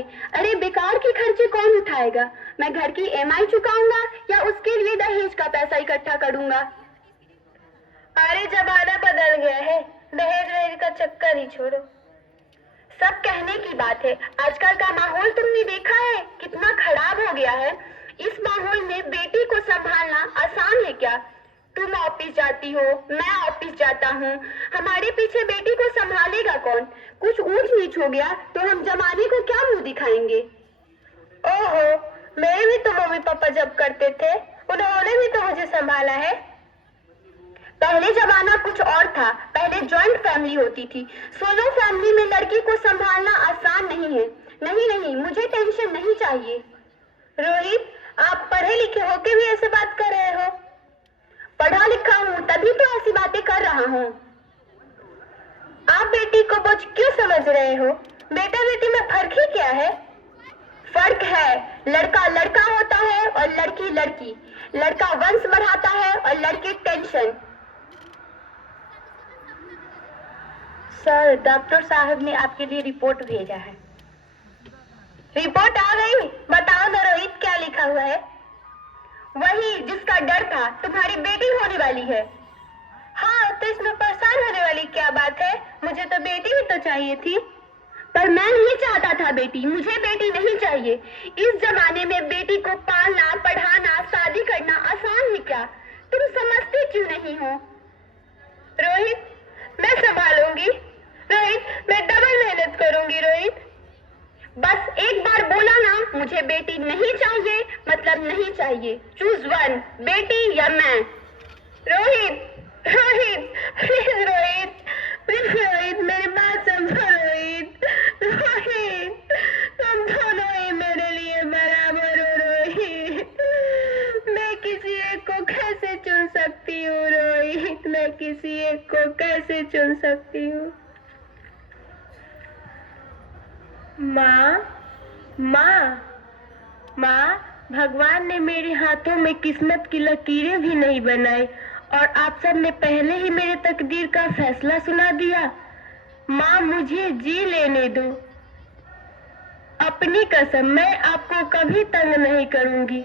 अरे बेकार के खर्चे कौन उठाएगा? मैं घर की ईएमआई चुकाऊंगा या उसके लिए दहेज का पैसा इकट्ठा करूंगा? अरे जमाना बदल गया है, दहेज वहेज का चक्कर ही छोड़ो। सब कहने की बात है, आजकल का माहौल तुमने देखा है कितना खराब हो गया है। इस माहौल में बेटी को संभालना आसान है क्या? तुम ऑफिस जाती हो, मैं ऑफिस जाता हूँ, हमारे पीछे बेटी को संभालेगा कौन? कुछ ऊंच नीच हो गया तो हम जमाने को क्या मुंह दिखाएंगे? ओहो, मेरे भी तो मम्मी पापा जब करते थे, उन्होंने भी तो मुझे संभाला है। पहले जमाना कुछ और था, पहले जॉइंट फैमिली होती थी। सोलो फैमिली में लड़की को संभालना आसान नहीं है। नहीं नहीं, मुझे टेंशन नहीं चाहिए। रोहित, आप पढ़े लिखे होके भी ऐसे बात कर रहे हो? पढ़ा लिखा हूँ तभी तो ऐसी बातें कर रहा हूँ। आप बेटी को बोझ क्यों समझ रहे हो? बेटा बेटी में फर्क ही क्या है? फर्क है, लड़का लड़का होता है और लड़की लड़की। लड़का वंश बढ़ाता है और लड़की टेंशन। सर, डॉक्टर साहब ने आपके लिए रिपोर्ट भेजा है। रिपोर्ट आ गई? बताओ ना रोहित, क्या लिखा हुआ है? वही जिसका डर था, तुम्हारी बेटी होने वाली है। हाँ, तो इसमें परेशान होने वाली क्या बात है? मुझे तो बेटी भी तो चाहिए थी। पर मैं नहीं चाहता था बेटी, मुझे बेटी नहीं चाहिए। इस जमाने में बेटी को पालना, पढ़ाना, शादी करना आसान है क्या? तुम समझते क्यों नहीं हो? रोहित, मैं संभालूंगी। रोहित, मैं डबल मेहनत करूंगी। रोहित, बस एक बार बोला ना, मुझे बेटी नहीं चाहिए मतलब नहीं चाहिए। चूज वन, बेटी या मैं। रोहित, रोहित, प्लीज रोहित, प्लीज रोहित, मेरी बात समझो रोहित। रोहित, तुम दोनों ही मेरे लिए बराबर हो रोहित। मैं किसी एक को कैसे चुन सकती हूँ रोहित? मैं किसी एक को कैसे चुन सकती हूँ? माँ, माँ, माँ, भगवान ने मेरे हाथों में किस्मत की लकीरें भी नहीं बनाई और आप सब ने पहले ही मेरे तकदीर का फैसला सुना दिया। माँ, मुझे जी लेने दो। अपनी कसम, मैं आपको कभी तंग नहीं करूंगी।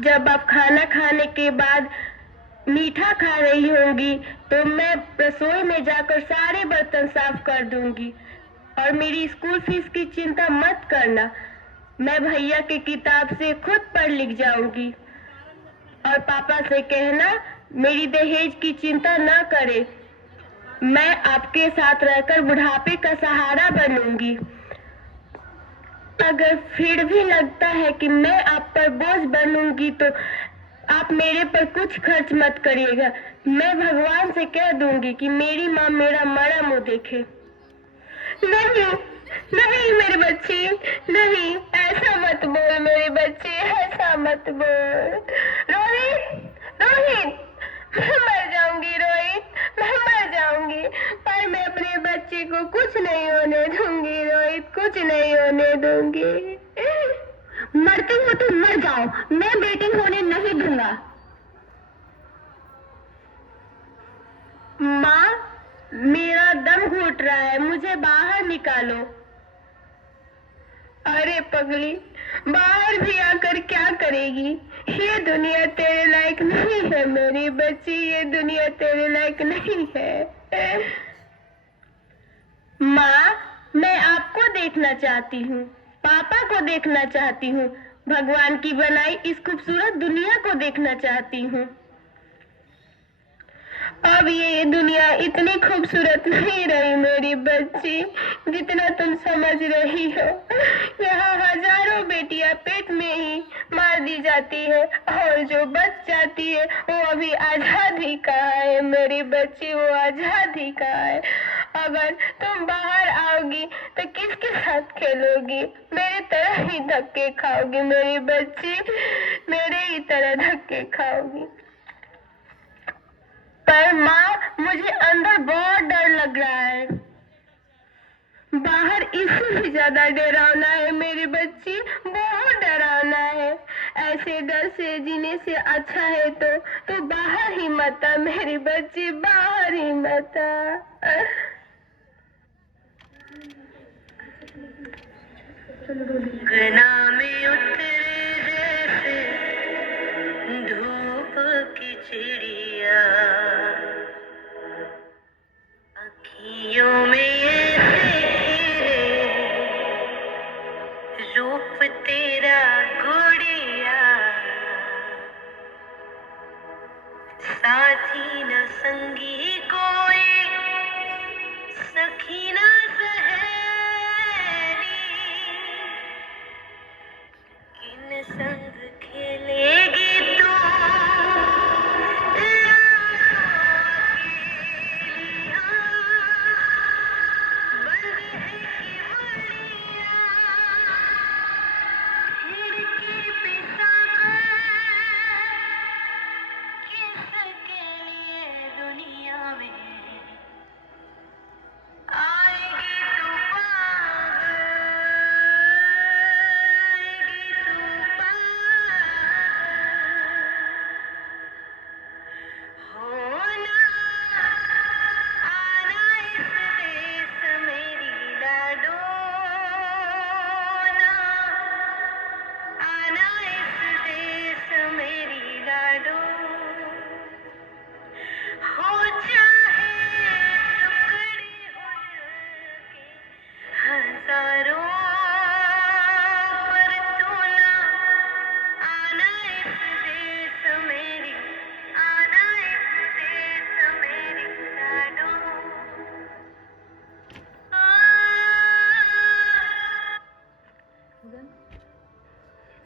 जब आप खाना खाने के बाद मीठा खा रही होंगी तो मैं रसोई में जाकर सारे बर्तन साफ कर दूंगी। और मेरी स्कूल फीस की चिंता मत करना, मैं भैया की किताब से खुद पढ़ लिख जाऊंगी। और पापा से कहना मेरी दहेज की चिंता न करे, मैं आपके साथ रहकर बुढ़ापे का सहारा बनूंगी। अगर फिर भी लगता है कि मैं आप पर बोझ बनूंगी तो आप मेरे पर कुछ खर्च मत करिएगा। मैं भगवान से कह दूंगी कि मेरी माँ मेरा मरा मुंह देखे। नहीं, नहीं मेरी बच्ची, नहीं, ऐसा मत बोल मेरी बच्ची, ऐसा मत बोल। रोहित, रोहित, मैं मर जाऊंगी रोहित, मैं मर जाऊंगी, पर मैं अपने बच्चे को कुछ नहीं होने दूंगी रोहित, कुछ नहीं होने दूंगी। मरती हो तो मर जाओ, मैं बेटी होने नहीं दूंगा। माँ, मेरा दम घुट रहा है, मुझे बाहर निकालो। अरे पगली, बाहर भी आकर क्या करेगी? ये दुनिया तेरे लायक नहीं है मेरी बच्ची, ये दुनिया तेरे लायक नहीं है। माँ, मैं आपको देखना चाहती हूँ, पापा को देखना चाहती हूँ, भगवान की बनाई इस खूबसूरत दुनिया को देखना चाहती हूँ। अब ये दुनिया इतनी खूबसूरत नहीं रही मेरी बच्ची जितना तुम समझ रही हो। यहाँ हजारों बेटियां पेट में ही मार दी जाती है और जो बच जाती है वो अभी आजादी कहाँ है मेरी बच्ची, वो आजादी कहाँ है? अगर तुम बाहर आओगी तो किसके साथ खेलोगी? मेरी तरह ही धक्के खाओगी मेरी बच्ची, मेरे ही तरह धक्के खाओगी। पर माँ, मुझे अंदर बहुत डर लग रहा है। बाहर इससे भी ज्यादा डरावना है मेरी बच्ची, बहुत डरावना है। ऐसे डर से जीने से अच्छा है तो बाहर ही मत आ मेरी बच्ची, बाहर ही मत आ। गना में उतरे जैसे धूप की चिड़िया, अखियों में ऐसे खिले रूप तेरा गुड़िया, साथी न संगी कोई सखी न सहेली, किन संग खेलेगी तू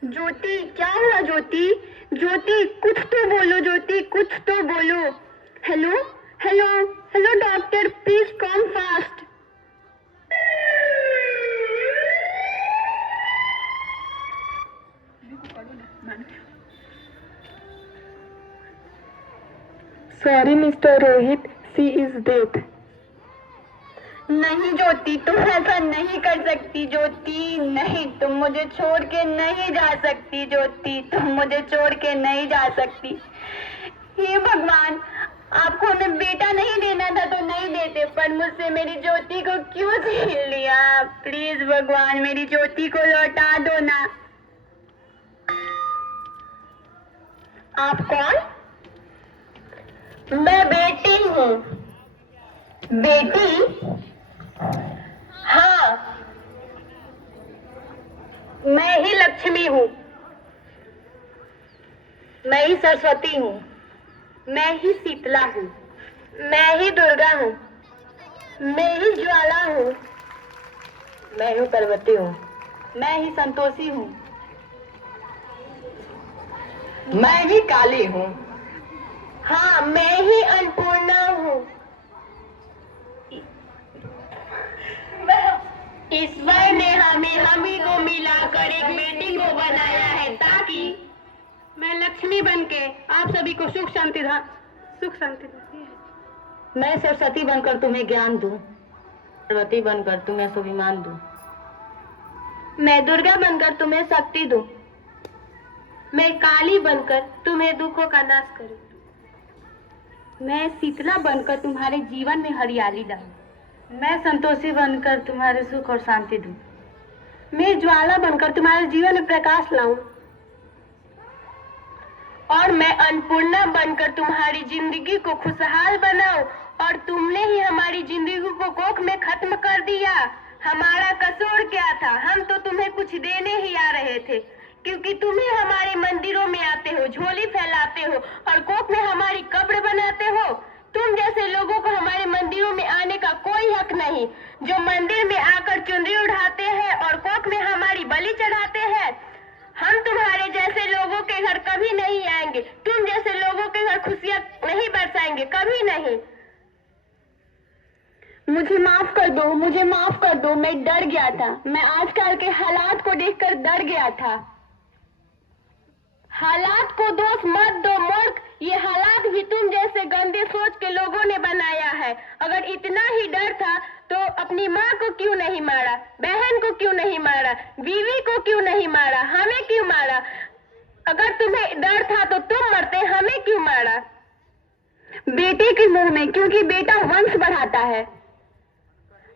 ज्योति, क्या हुआ ज्योति? ज्योति, कुछ तो बोलो ज्योति, कुछ तो बोलो। Hello hello hello doctor, please come fast. Sorry mister Rohit, she is dead. नहीं ज्योति, तुम ऐसा नहीं कर सकती ज्योति, नहीं, तुम मुझे छोड़ के नहीं जा सकती ज्योति, तुम मुझे छोड़ के नहीं जा सकती। हे भगवान, आपको हमें बेटा नहीं देना था तो नहीं देते, पर मुझसे मेरी ज्योति को क्यों छीन लिया? प्लीज भगवान, मेरी ज्योति को लौटा दो ना। आप कौन? मैं बेटी हूँ। बेटी? हाँ, मैं ही लक्ष्मी हूँ, मैं ही सरस्वती हूँ, मैं ही शीतला हूँ, मैं ही दुर्गा हूँ, मैं ही ज्वाला हूँ, मैं ही पार्वती हूँ, मैं ही संतोषी हूँ, मैं ही काली हूँ, हाँ, मैं ही अन्नपूर्णा हूँ। ईश्वर ने हम ही को मिलाकर एक बेटी को बनाया है ताकि मैं लक्ष्मी बनके आप सभी को सुख शांति मैं सरस्वती बनकर तुम्हें ज्ञान दूं, पार्वती बनकर तुम्हें स्वाभिमान दूं, मैं दुर्गा बनकर तुम्हें शक्ति दूं, मैं काली बनकर तुम्हें दुखों का नाश करूं, मैं शीतला बनकर तुम्हारे जीवन में हरियाली लाऊं, मैं संतोषी बनकर तुम्हारे सुख और शांति दूं, मैं ज्वाला बनकर तुम्हारे जीवन में प्रकाश लाऊं, और मैं अन्नपूर्णा बनकर तुम्हारी जिंदगी को खुशहाल बनाऊं। और तुमने ही हमारी जिंदगी को कोख में खत्म कर दिया। हमारा कसूर क्या था? हम तो तुम्हें कुछ देने ही आ रहे थे, क्योंकि तुम्हें हमारे मंदिरों में आते हो, झोली फैलाते हो और कोख में हमारी कब्र बनाते हो। तुम जैसे लोगों को हमारे मंदिरों में आने का कोई हक नहीं, जो मंदिर में आकर चुनरी उठाते हैं और कोख में हमारी बलि चढ़ाते हैं। हम तुम्हारे जैसे लोगों के घर कभी नहीं आएंगे, तुम जैसे लोगों के घर खुशियां नहीं बरसाएंगे, कभी नहीं। मुझे माफ कर दो, मुझे माफ कर दो, मैं डर गया था, मैं आजकल के हालात को देखकर डर गया था। हालात को दोष मत दो मूर्ख, ये हालात भी तुम जैसे गंदे सोच के लोगों ने बनाया है। अगर इतना ही डर था तो अपनी माँ को क्यों नहीं मारा, बहन को क्यों नहीं मारा, बीवी को क्यों नहीं मारा, हमें क्यों मारा? अगर तुम्हें डर था तो तुम मरते, हमें क्यों मारा? बेटे के मुंह में, क्योंकि बेटा वंश बढ़ाता है।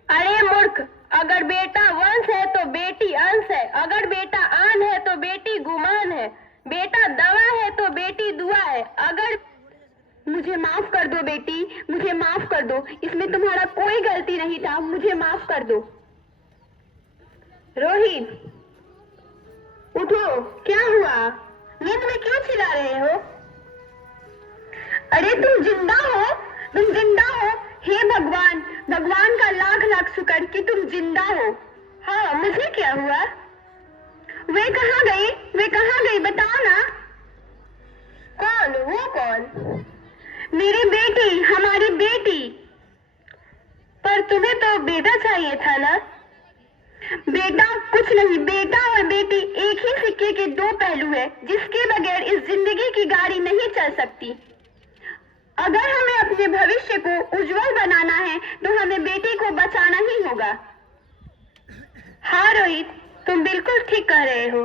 अरे मूर्ख, अगर बेटा वंश है तो बेटी अंश है, अगर बेटा आन है तो बेटी गुमान है, बेटा दवा है तो बेटी दुआ है, अगर मुझे माफ कर दो बेटी, मुझे माफ कर दो, इसमें तुम्हारा कोई गलती नहीं था, मुझे माफ कर दो। रोहित उठो, क्या हुआ? नींद में क्यों चिल्ला रहे हो? अरे तुम जिंदा हो, तुम जिंदा हो। हे भगवान, भगवान का लाख लाख शुक्र कि तुम जिंदा हो। हाँ, मुझे क्या हुआ? वे कहाँ गई, वे कहाँ गई बताओ ना। कौन? वो कौन? मेरी बेटी, हमारी बेटी। पर तुम्हें तो बेटा चाहिए था ना? बेटा कुछ नहीं, बेटा और बेटी एक ही सिक्के के दो पहलू है, जिसके बगैर इस जिंदगी की गाड़ी नहीं चल सकती। अगर हमें अपने भविष्य को उज्जवल बनाना है तो हमें बेटी को बचाना ही होगा। हाँ रोहित, तुम बिल्कुल ठीक कह रहे हो।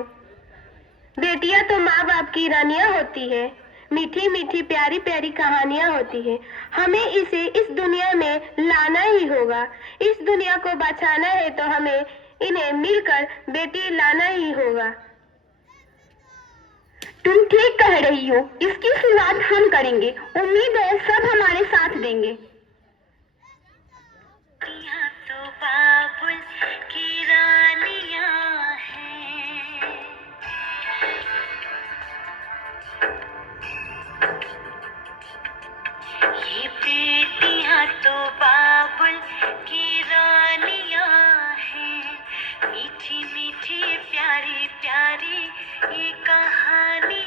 बेटियां तो माँ बाप की रानियां होती है, मीठी मीठी प्यारी प्यारी कहानियां होती है। हमें इसे इस दुनिया में लाना ही होगा। इस दुनिया को बचाना है तो हमें इन्हें मिलकर बेटी लाना ही होगा। तुम ठीक कह रही हो, इसकी शुरुआत हम करेंगे। उम्मीद है सब हमारे साथ देंगे। यहाँ तो बाबुल की रानियां हैं, ये बेटियां तो बाबुल की रानियां हैं, मीठी मीठी प्यारी प्यारी ये कहानी